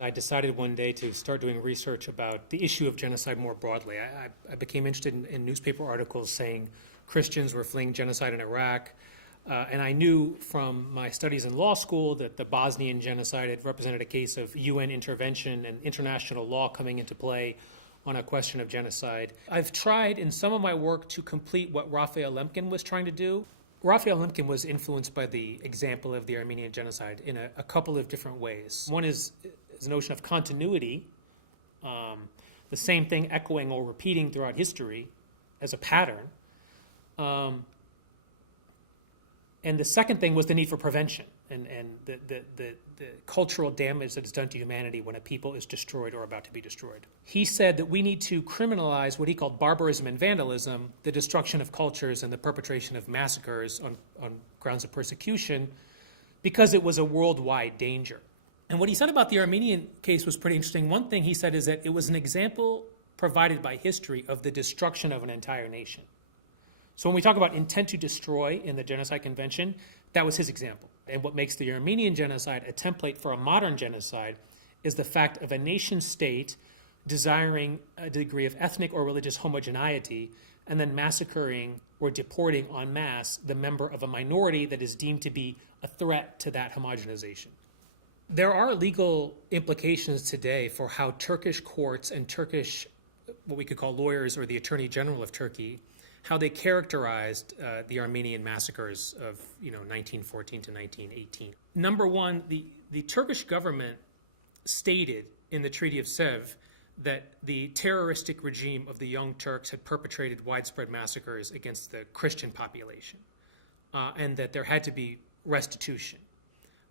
I decided one day to start doing research about the issue of genocide more broadly. I became interested in newspaper articles saying Christians were fleeing genocide in Iraq. And I knew from my studies in law school that the Bosnian genocide had represented a case of UN intervention and international law coming into play on a question of genocide. I've tried in some of my work to complete what Raphael Lemkin was trying to do. Raphael Lemkin was influenced by the example of the Armenian genocide in a couple of different ways. One is the notion of continuity, the same thing echoing or repeating throughout history as a pattern. And the second thing was the need for prevention and the cultural damage that is done to humanity when a people is destroyed or about to be destroyed. He said that we need to criminalize what he called barbarism and vandalism, the destruction of cultures and the perpetration of massacres on grounds of persecution, because it was a worldwide danger. And what he said about the Armenian case was pretty interesting. One thing he said is that it was an example provided by history of the destruction of an entire nation. So when we talk about intent to destroy in the Genocide Convention, that was his example. And what makes the Armenian genocide a template for a modern genocide is the fact of a nation state desiring a degree of ethnic or religious homogeneity and then massacring or deporting en masse the member of a minority that is deemed to be a threat to that homogenization. There are legal implications today for how Turkish courts and Turkish, what we could call lawyers or the Attorney General of Turkey, how they characterized the Armenian massacres of 1914 to 1918. Number one, the Turkish government stated in the Treaty of Sèvres that the terroristic regime of the Young Turks had perpetrated widespread massacres against the Christian population, and that there had to be restitution.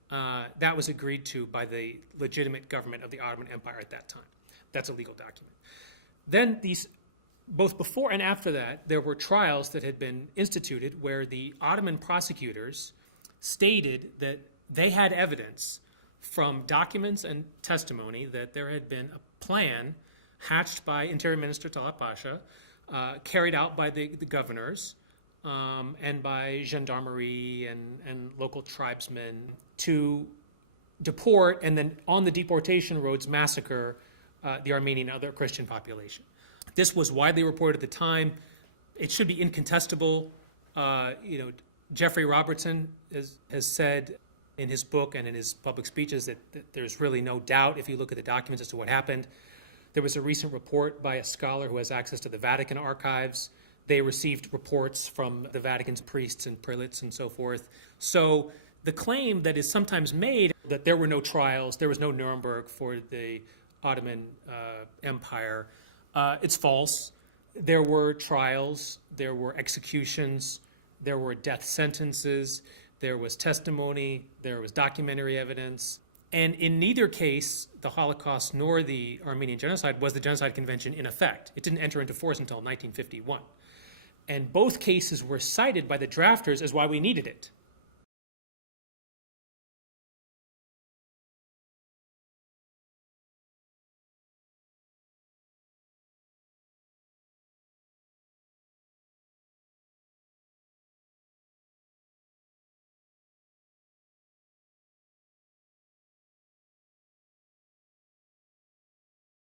That was agreed to by the legitimate government of the Ottoman Empire at that time. That's a legal document. Then both before and after that, there were trials that had been instituted where the Ottoman prosecutors stated that they had evidence from documents and testimony that there had been a plan hatched by Interior Minister Talat Pasha, carried out by the governors and by gendarmerie and local tribesmen to deport and then on the deportation roads massacre the Armenian and other Christian population. This was widely reported at the time. It should be incontestable. Jeffrey Robertson has said in his book and in his public speeches that there's really no doubt if you look at the documents as to what happened. There was a recent report by a scholar who has access to the Vatican archives. They received reports from the Vatican's priests and prelates and so forth. So the claim that is sometimes made that there were no trials, there was no Nuremberg for the Ottoman Empire, it's false. There were trials, there were executions, there were death sentences, there was testimony, there was documentary evidence. And in neither case, the Holocaust nor the Armenian genocide, was the Genocide Convention in effect. It didn't enter into force until 1951. And both cases were cited by the drafters as why we needed it.